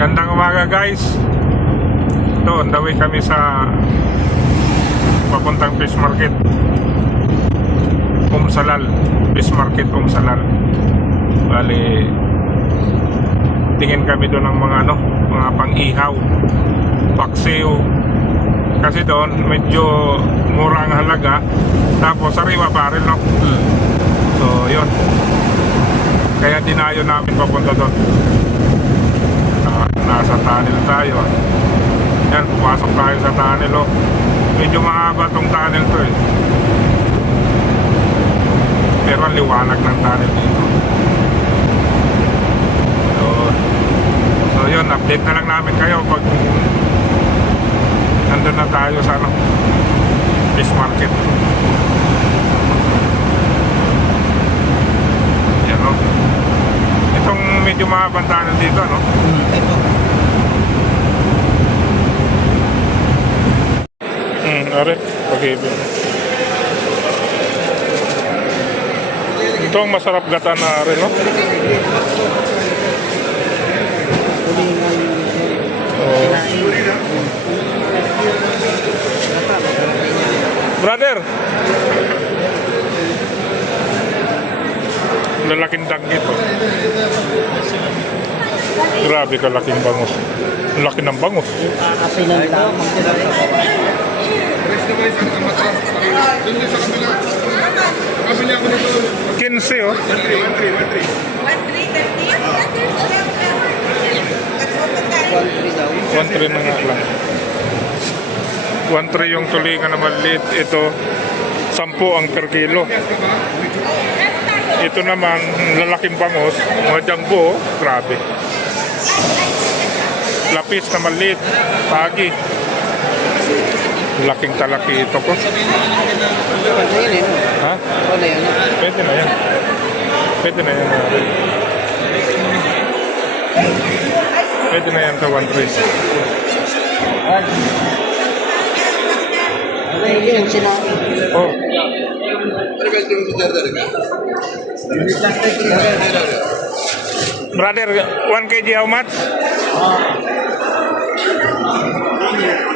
Gandang umaga guys. Ito, on the way kami sa papuntang fish market Umsalal. Fish market Umsalal. Bali, tingin kami doon ng mga mga pang-ihaw, paksiw. Kasi doon medyo mura ang halaga. Tapos sariwa baril, no? So, yun. Kaya dinayo namin papunta doon. Nasa tunnel tayo. Yan, pumasok tayo sa tunnel, oh. Medyo mahaba tong tunnel to, eh. Pero ang liwanag ng tunnel dito. So yun, update na lang namin kayo pag nandun na tayo sa fish market. Yan, oh. Itong medyo mahabang tunnel dito, no? Are, pag-ibig. Ito ang masarap gata na are, no? Oh. Brother, lalaking danggit, oh. Grabe ka, laking bangus. Laki ng bangus. Kasi lang lang. 15, oh. 1.3 na nga lang. 1.3 yung tulingan na maliit. Ito, 10 ang per kilo. Ito naman, lalaking bangus. Mga jumbo, oh. Grabe. Lapis na maliit. Pagi. Laking talaki ito ko. Ha? Pwede na yan. Pwede na yan. Pwede na yan sa 1.3. Oh. Brother, 1 kg how much?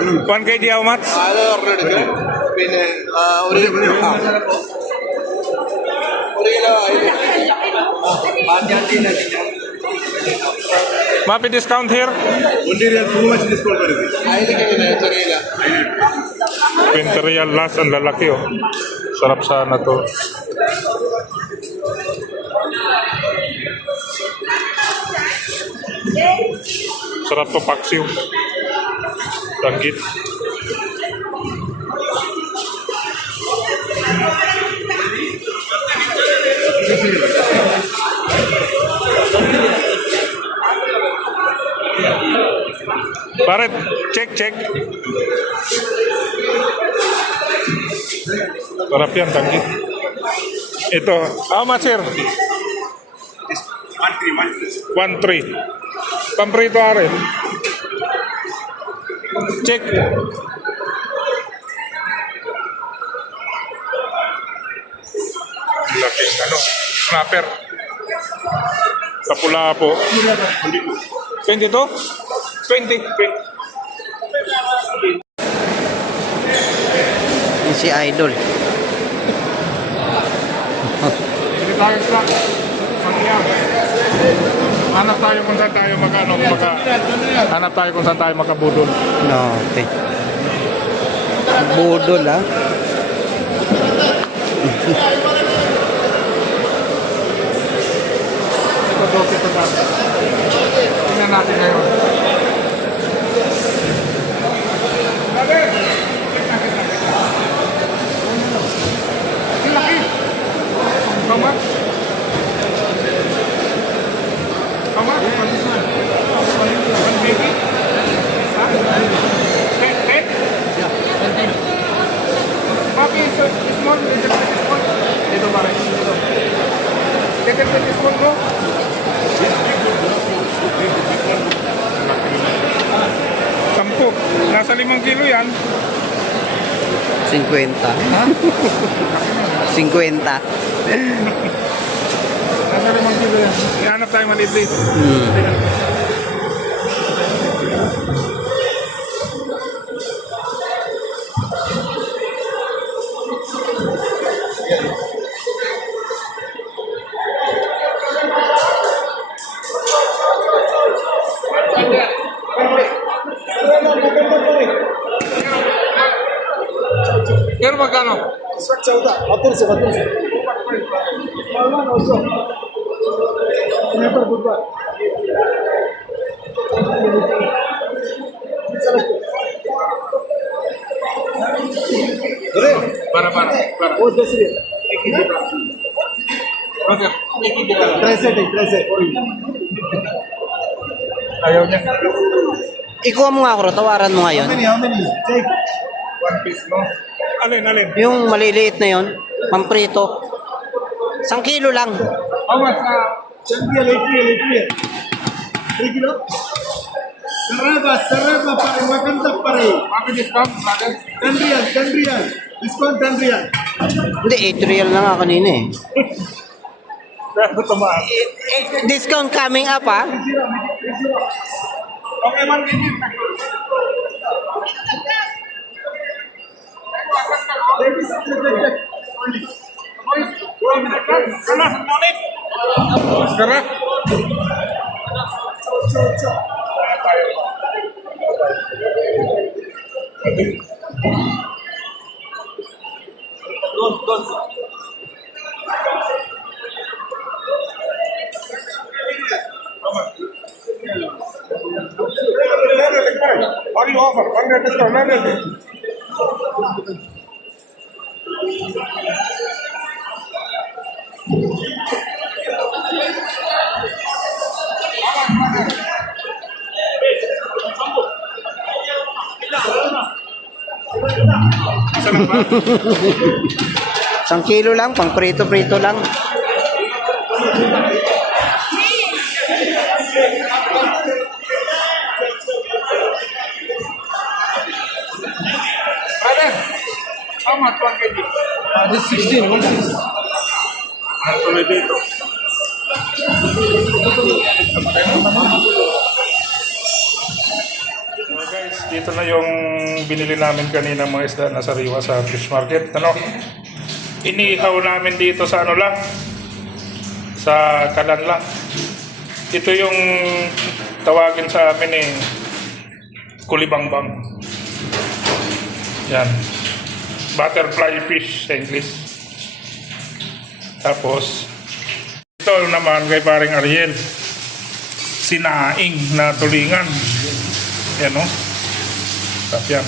1 kg how much? Mapi discount here? Pinterial last ang lalaki, oh. Sarap sana to. Sarap to paksiw. Danggit. Pare, check. Sarap yan, danggit. Ito, how much sir? 1.3. Pamprito are. Check. Laki, snapper. Kapula po. 22? 20. Si Idol. Hindi tayo sa Mangyang. Hanap tayo kung saan tayo hanap tayo kung saan tayo makabudol. No, okay. Budol, ha? Ito 12 ito dati. Tingnan natin ngayon. Laki. How much? How much? For this one? 1 baby? Huh? 10? Yeah, 10. Papi, so small, small. Ito ba rin? Ito small ko? Sampo. Nasa 5 kilo yan. 50. Ha? 50. Nasa 5 kilo yan. Ihanap tayo maliit. magkano? इसमें 14 बहात्तर से मालवा 900 स्नैपर बुधवार Para. वो 10 रुपये Okay. 63 Ayaw niya. Ikuha mo nga ako, tawaran mo ngayon. how many take One piece, no? Alin? Yung maliliit na yon, pamprito. 1 kilo lang. How much na? 10 रुपये 3 किलो सरबा परे मकन तक परे Mami discount, brother. 10 रियाल डिस्काउंट 10 रियाल Hindi, 8 real na nga kanina eh. Pero tumaan. Discount coming up ah. Okay, man, ganyan. Sekarang? What do you offer? 100 discount, 100. Isa lang ba? 1 kilo lang, pang prito-prito lang. Brother, how much 1 kg? this 16 one piece Ang tuloy dito. So guys, dito na yung binili namin kanina mga isda na sariwa sa fish market. Ano? Inihaw namin dito sa ano lang, sa kalan lang. Ito yung tawagin sa amin eh, kulibangbang. Yan. Butterfly fish sa English. Tapos, ito naman kay paring Ariel. Sinaing na tulingan. Yan o. Tapos yan.